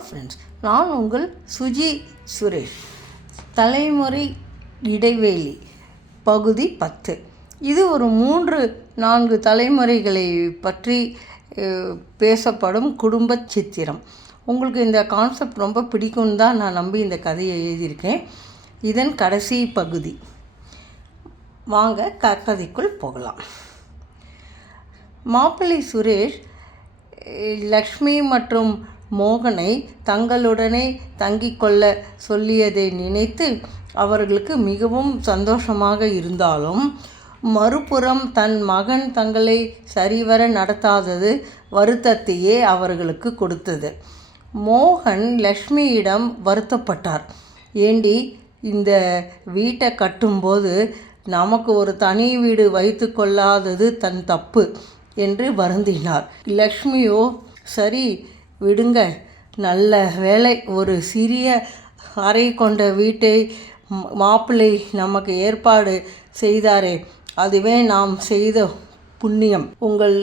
Friends நான் உங்கள் சுஜி சுரேஷ். தலைமுறை இடைவெளி பகுதி பத்து. இது ஒரு மூன்று நான்கு தலைமுறைகளை பற்றி பேசப்படும் குடும்ப சித்திரம். உங்களுக்கு இந்த கான்செப்ட் ரொம்ப பிடிக்கும்னு தான் நான் நம்பி இந்த கதையை எழுதியிருக்கேன். இதன் கடைசி பகுதி. வாங்க க கதைக்குள் போகலாம். மாப்பிள்ளை சுரேஷ் லக்ஷ்மி மற்றும் மோகனை தங்களுடனே தங்கிக் கொள்ள சொல்லியதை நினைத்து அவர்களுக்கு மிகவும் சந்தோஷமாக இருந்தாலும் மறுபுறம் தன் மகன் தங்களை சரிவர நடத்தாதது வருத்தத்தையே அவர்களுக்கு கொடுத்தது. மோகன் லக்ஷ்மியிடம் வருத்தப்பட்டார். ஏண்டி இந்த வீட்டை கட்டும்போது நமக்கு ஒரு தனி வீடு வைத்து கொள்ளாதது தன் தப்பு என்று வருந்தினார். லக்ஷ்மியோ சரி விடுங்க. நல்ல வேலை ஒரு சிறிய அறை கொண்ட வீட்டை மாப்பிள்ளை நமக்கு ஏற்பாடு செய்தாரே. அதுவே நாம் செய்த புண்ணியம். உங்கள்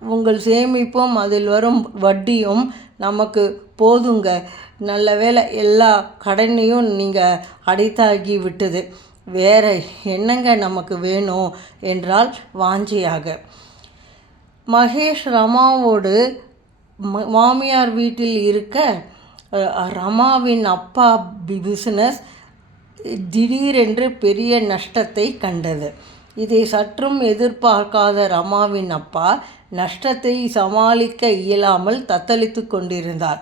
உங்கள் சேமிப்பும் அதில் வரும் வட்டியும் நமக்கு போதுங்க. நல்ல வேளை எல்லா கடனையும் நீங்கள் அடைத்தாகி விட்டது. வேற என்னங்க நமக்கு வேணும்? என்றால் வாஞ்சியாக. மகேஷ் ரமாவோடு மாமியார் வீட்டில் இருக்க ரமாவின் அப்பா பிசினஸ் திடீரென்று பெரிய நஷ்டத்தை கண்டது. இதை சற்றும் எதிர்பார்க்காத ரமாவின் அப்பா நஷ்டத்தை சமாளிக்க இயலாமல் தத்தளித்து கொண்டிருந்தார்.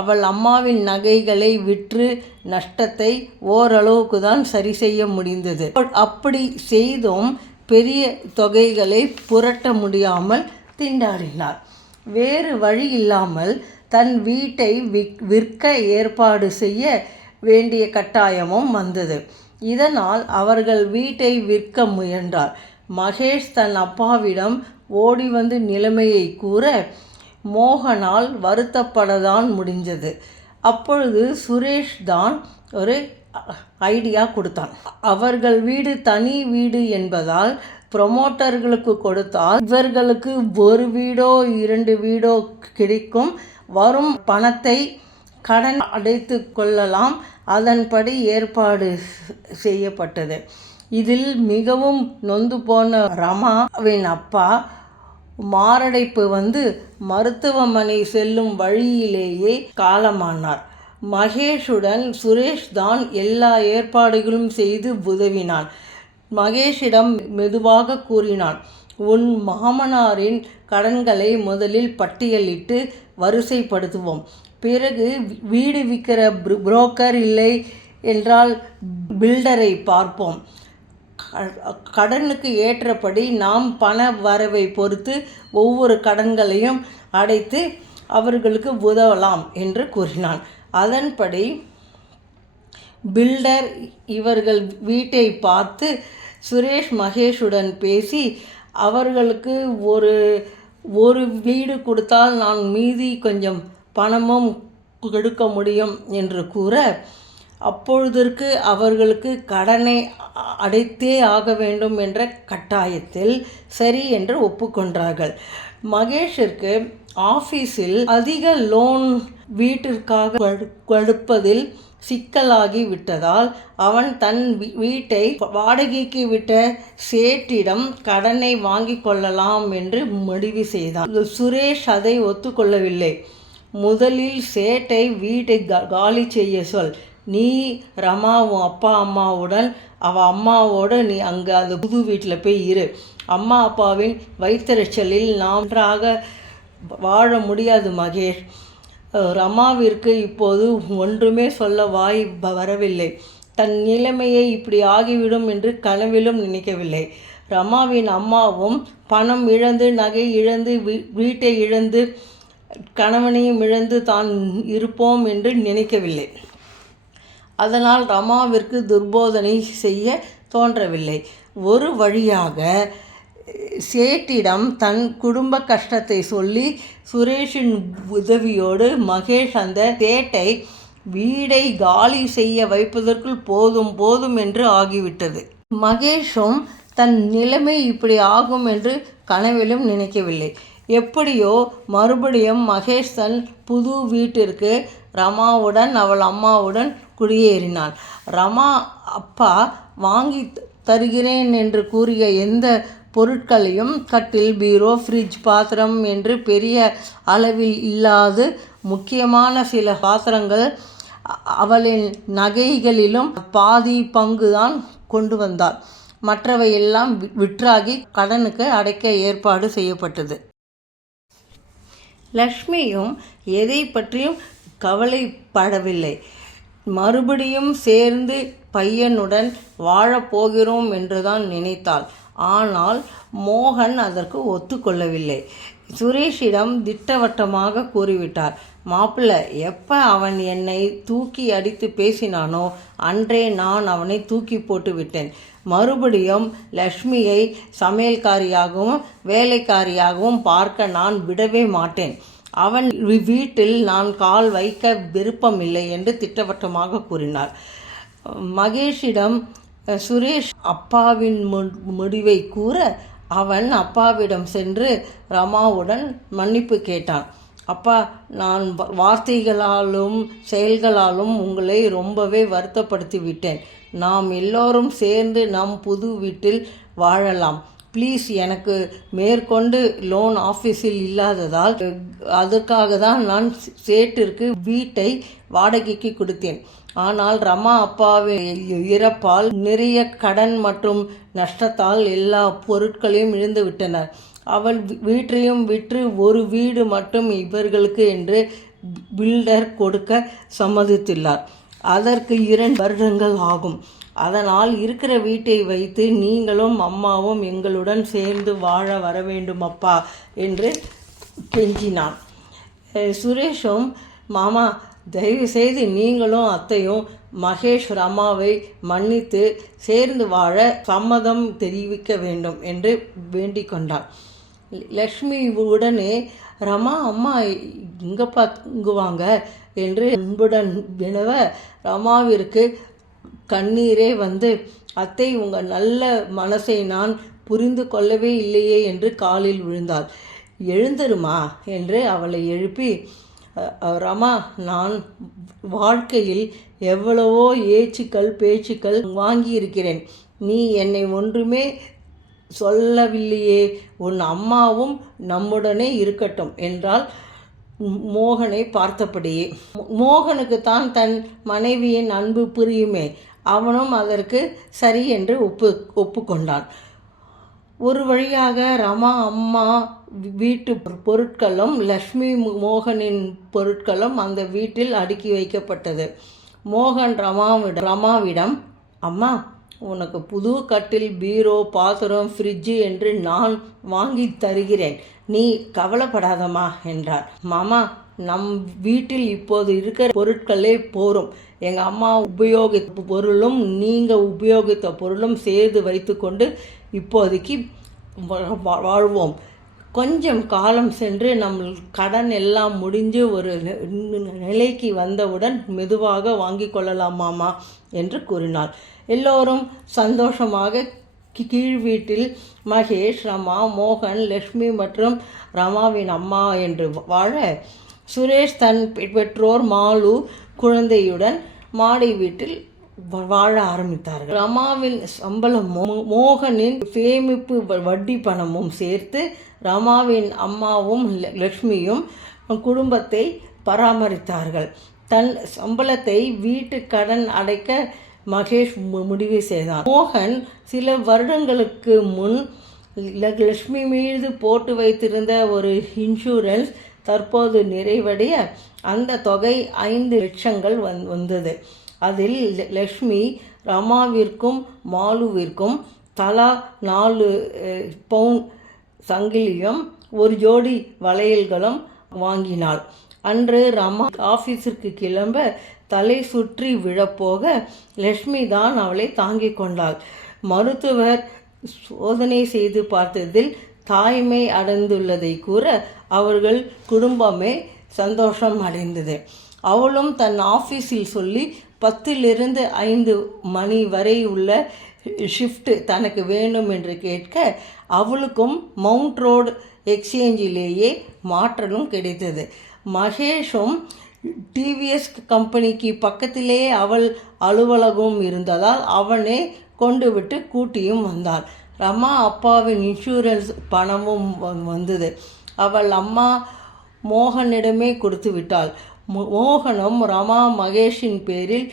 அவள் அம்மாவின் நகைகளை விற்று நஷ்டத்தை ஓரளவுக்கு தான் சரி செய்ய முடிந்தது. அப்படி செய்தும் பெரிய தொகைகளை புரட்ட முடியாமல் திண்டாடினார். வேறு வழி இல்லாமல் தன் வீட்டை விற் விற்க ஏற்பாடு செய்ய வேண்டிய கட்டாயமும் வந்தது. இதனால் அவர்கள் வீட்டை விற்க முயன்றார். மகேஷ் தன் அப்பாவிடம் ஓடி வந்து நிலைமையை கூற மோகனால் வருத்தப்படதான் முடிஞ்சது. அப்பொழுது சுரேஷ் தான் ஒரு ஐடியா கொடுத்தான். அவர்கள் வீடு தனி வீடு என்பதால் ப்ரொமோட்டர்களுக்கு கொடுத்தால் இவர்களுக்கு ஒரு வீடோ இரண்டு வீடோ கிடைக்கும். வரும் பணத்தை கடன் அடைத்து கொள்ளலாம். அதன்படி ஏற்பாடு செய்யப்பட்டது. இதில் மிகவும் நொந்து போன ரமாவின் அப்பா மாரடைப்பு வந்து மருத்துவமனை செல்லும் வழியிலேயே காலமானார். மகேஷுடன் சுரேஷ் தான் எல்லா ஏற்பாடுகளும் செய்து உதவினான். மகேஷிடம் மெதுவாக கூறினான் உன் மாமனாரின் கடன்களை முதலில் பட்டியலிட்டு வரிசைப்படுத்துவோம். பிறகு வீடு விற்கிற புரோக்கர் இல்லை என்றால் பில்டரை பார்ப்போம். கடனுக்கு ஏற்றபடி நாம் பண வரவை பொறுத்து ஒவ்வொரு கடன்களையும் அடைத்து அவர்களுக்கு உதவலாம் என்று கூறினான். அதன்படி பில்டர் இவர்கள் வீட்டை பார்த்து சுரேஷ் மகேஷுடன் பேசி அவர்களுக்கு ஒரு ஒரு வீடு கொடுத்தால் நான் மீதி கொஞ்சம் பணமும் கொடுக்க முடியும் என்று கூற அப்பொழுதற்கு அவர்களுக்கு கடனை அடைத்தே ஆக வேண்டும் என்ற கட்டாயத்தில் சரி என்று ஒப்புக்கொண்டார்கள். மகேஷிற்கு ஆஃபீஸில் அதிக லோன் வீட்டிற்காக கொடுப்பதில் சிக்கலாகி விட்டதால் அவன் தன் வீ- வீட்டை வாடகைக்கு விட்ட சேட்டிடம் கடனை வாங்கிக் கொள்ளலாம் என்று முடிவு செய்தான். சுரேஷ் அதை ஒத்துக்கொள்ளவில்லை. முதலில் சேட்டை வீட்டை கா- காலி செய்ய சொல். நீ ரமாவும் அப்பா அம்மாவுடன் அவள் அம்மாவோட நீ அங்கே அந்த புது வீட்டில் போய் இரு. அம்மா அப்பாவின் வைத்தறிச்சலில் நாம் நன்றாக வாழ முடியாது மகேஷ். ரமாவிற்கு இப்போது ஒன்றுமே சொல்ல வாய் வ- வரவில்லை. தன் நிலைமையை இப்படி ஆகிவிடும் என்று கனவிலும் நினைக்கவில்லை. ரமாவின் அம்மாவும் பணம் இழந்து நகை இழந்து வீ- வீட்டை இழந்து கணவனையும் இழந்து தான் இருப்போம் என்று நினைக்கவில்லை. அதனால் ரமாவிற்கு துர்போதனை செய்ய தோன்றவில்லை. ஒரு வழியாக சேட்டிடம் தன் குடும்ப கஷ்டத்தை சொல்லி சுரேஷின் உதவியோடு மகேஷ் அந்த சேட்டை வீடை காலி செய்ய வைப்பதற்குள் போதும் போதும் என்று ஆகிவிட்டது. மகேஷும் தன் நிலைமை இப்படி ஆகும் என்று கனவிலும் நினைக்கவில்லை. எப்படியோ மறுபடியும் மகேஷ் தன் புது வீட்டிற்கு ரமாவுடன் அவள் அம்மாவுடன் குடியேறினாள். ரமா அப்பா வாங்கி தருகிறேன் என்று கூறிய எந்த பொருட்களையும் கட்டில் பீரோ ஃப்ரிட்ஜ் பாத்திரம் என்று பெரிய அளவில் இல்லாது முக்கியமான சில பாத்திரங்கள் அவளின் நகைகளிலும் பாதி பங்கு தான் கொண்டு வந்தாள் மற்றவையெல்லாம் விற்றாகி கடனுக்கு அடைக்க ஏற்பாடு செய்யப்பட்டது. லக்ஷ்மியும் எதை பற்றியும் கவலைப்படவில்லை. மறுபடியும் சேர்ந்து பையனுடன் வாழப்போகிறோம் என்றுதான் நினைத்தாள். ஆனால் மோகன் அதற்கு ஒத்துக்கொள்ளவில்லை. சுரேஷிடம் திட்டவட்டமாக கூறிவிட்டார் மாப்பிள்ளை எப்போ அவன் என்னை தூக்கி அடித்து பேசினானோ அன்றே நான் அவனை தூக்கி போட்டு விட்டேன். மறுபடியும் லக்ஷ்மியை சமையல்காரியாகவும் வேலைக்காரியாகவும் பார்க்க நான் விடவே மாட்டேன். அவன் வீட்டில் நான் கால் வைக்க விருப்பமில்லை என்று திட்டவட்டமாக கூறினார். மகேஷிடம் சுரேஷ் அப்பாவின் முடிவை கூற அவன் அப்பாவிடம் சென்று ரமாவுடன் மன்னிப்பு கேட்டான். அப்பா நான் வார்த்தைகளாலும் செயல்களாலும் உங்களை ரொம்பவே வருத்தப்படுத்தி விட்டேன் நாம் எல்லோரும் சேர்ந்து நம் புது வீட்டில் வாழலாம். ப்ளீஸ் எனக்கு மேற்கொண்டு லோன் ஆஃபீஸில் இல்லாததால் அதற்காக தான் நான் சேட்டிற்கு வீட்டை வாடகைக்கு கொடுத்தேன். ஆனால் ரமா அப்பாவின் இறப்பால் நிறைய கடன் மற்றும் நஷ்டத்தால் எல்லா பொருட்களையும் இழந்து விட்டனர். அவள் வீட்டையும் விற்று ஒரு வீடு மட்டும் இவர்களுக்கு என்று பில்டர் கொடுக்க சம்மதித்துள்ளார். அதற்கு இரண்டு வருடங்கள் ஆகும். அதனால் இருக்கிற வீட்டை வைத்து நீங்களும் அம்மாவும் எங்களுடன் சேர்ந்து வாழ வர வேண்டும் அப்பா என்று கெஞ்சினான். சுரேஷும் மாமா தயவுசெய்து நீங்களும் அத்தையும் மகேஷ் ரமாவை மன்னித்து சேர்ந்து வாழ சம்மதம் தெரிவிக்க வேண்டும் என்று வேண்டிக் கொண்டான் லக்ஷ்மி உடனே ரமா அம்மா இங்கே பார்த்துங்குவாங்க என்று அன்புடன் வினவ ரமாவிற்கு கண்ணீரே வந்து அத்தை உங்கள் நல்ல மனசை நான் புரிந்து கொள்ளவே இல்லையே என்று காலில் விழுந்தாள். எழுந்தருமா என்று அவளை எழுப்பி ரமா நான் வாழ்க்கையில் எவ்வளவோ ஏச்சுக்கள் பேச்சுக்கள் வாங்கியிருக்கிறேன். நீ என்னை ஒன்றுமே சொல்லவில்லையே. உன் அம்மாவும் நம்முடனே இருக்கட்டும் என்றால் மோகனை பார்த்தபடியே. மோகனுக்கு தான் தன் மனைவியின் அன்பு புரியுமே. அவனும் அதற்கு சரி என்று ஒப்பு ஒப்புக்கொண்டான். ஒரு வழியாக ரமா அம்மா வீட்டு பொருட்களும் லக்ஷ்மி மோகனின் பொருட்களும் அந்த வீட்டில் அடுக்கி வைக்கப்பட்டது. மோகன் ரமாவிடம் ரமாவிடம் அம்மா உனக்கு புது கட்டில் பீரோ பாத்திரம் ஃப்ரிட்ஜு என்று நான் வாங்கி தருகிறேன். நீ கவலைப்படாதம்மா என்றார். மாமா நம் வீட்டில் இப்போது இருக்கிற பொருட்களே போரும். எங்கள் அம்மா உபயோகித்த பொருளும் நீங்கள் உபயோகித்த பொருளும் சேர்த்து வைத்துக்கொண்டு இப்போதைக்கு வாழ்வோம். கொஞ்சம் காலம் சென்று நம் கடன் எல்லாம் முடிஞ்சு ஒரு நிலைக்கு வந்தவுடன் மெதுவாக வாங்கி கொள்ளலாமாமா என்று கூறினார் எல்லோரும் சந்தோஷமாக கீழ் வீட்டில் மகேஷ் ரமா மோகன் லக்ஷ்மி மற்றும் ரமாவின் அம்மா என்று வாழ சுரேஷ் தன் பெற்றோர் மாலு குழந்தையுடன் மாடி வீட்டில் வாழ ஆரம்பித்தார்கள். ரமாவின் சம்பளம் மோகனின் சேமிப்பு வட்டி பணமும் சேர்த்து ரமாவின் அம்மாவும் லக்ஷ்மியும் குடும்பத்தை பராமரித்தார்கள். தன் சம்பளத்தை வீட்டு கடன் அடைக்க மகேஷ் முடிவு செய்தான். மோகன் சில வருடங்களுக்கு முன் லக்ஷ்மி மீது போட்டு வைத்திருந்த ஒரு இன்சூரன்ஸ் தற்போது நிறைவடைய அந்த தொகை ஐந்து லட்சங்கள் வந் வந்தது. அதில் லக்ஷ்மி ரமாவிற்கும் மாலுவிற்கும் தலா நாலு பவுன் சங்கிலியும் ஒரு ஜோடி வளையல்களும் வாங்கினாள். அன்று ரமா ஆஃபீஸிற்கு கிளம்ப தலை சுற்றி விழப்போக லக்ஷ்மி தான் அவளை தாங்கிக் கொண்டாள். மருத்துவர் சோதனை செய்து பார்த்ததில் தாய்மை அடைந்துள்ளதை கூற அவர்கள் குடும்பமே சந்தோஷம் அடைந்தது. அவளும் தன் ஆஃபீஸில் சொல்லி பத்திலிருந்து ஐந்து மணி வரை உள்ள ஷிஃப்ட் தனக்கு வேணும் என்று கேட்க அவளுக்கும் மவுண்ட் ரோடு எக்ஸ்சேஞ்சிலேயே மாற்றலும் கிடைத்தது. மகேஷும் டிவிஎஸ் கம்பெனிக்கு பக்கத்திலேயே அவள் அலுவலகம் இருந்ததால் அவனே கொண்டு விட்டு கூட்டியும் வந்தாள். ரமா அப்பாவின் இன்சூரன்ஸ் பணமும் வந்தது. அவள் அம்மா மோகனிடமே கொடுத்து விட்டாள். மோ- மோகனும் ரமா மகேஷின் பேரில்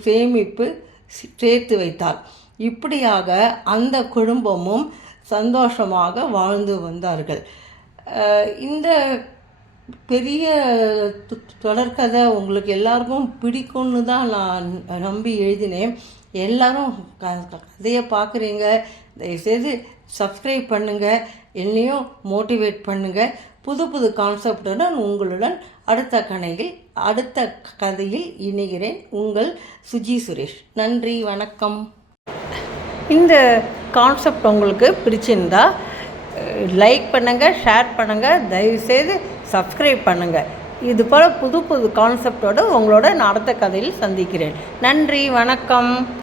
சேமிப்பு சேர்த்து வைத்தாள். இப்படியாக அந்த குடும்பமும் சந்தோஷமாக வாழ்ந்து வந்தார்கள். இந்த பெரிய தொடர்கதை உங்களுக்கு எல்லாருக்கும் பிடிக்கும்னு தான் நான் நம்பி எழுதினேன். எல்லாரும் க- கதையை பார்க்குறீங்க. தயவுசெய்து சப்ஸ்கிரைப் பண்ணுங்கள் என்னையும் மோட்டிவேட் பண்ணுங்கள் புது புது கான்செப்டுடன் உங்களுடன் அடுத்த கணையில் அடுத்த கதையில் இணைகிறேன் உங்கள் சுஜி சுரேஷ். நன்றி வணக்கம். இந்த கான்செப்ட் உங்களுக்கு பிடிச்சிருந்தா லைக் பண்ணுங்கள் ஷேர் பண்ணுங்கள் தயவுசெய்து சப்ஸ்கிரைப் பண்ணுங்கள் இது போல் புது புது கான்செப்டோடு உங்களோட நான் அடுத்த கதையில் சந்திக்கிறேன். நன்றி வணக்கம்.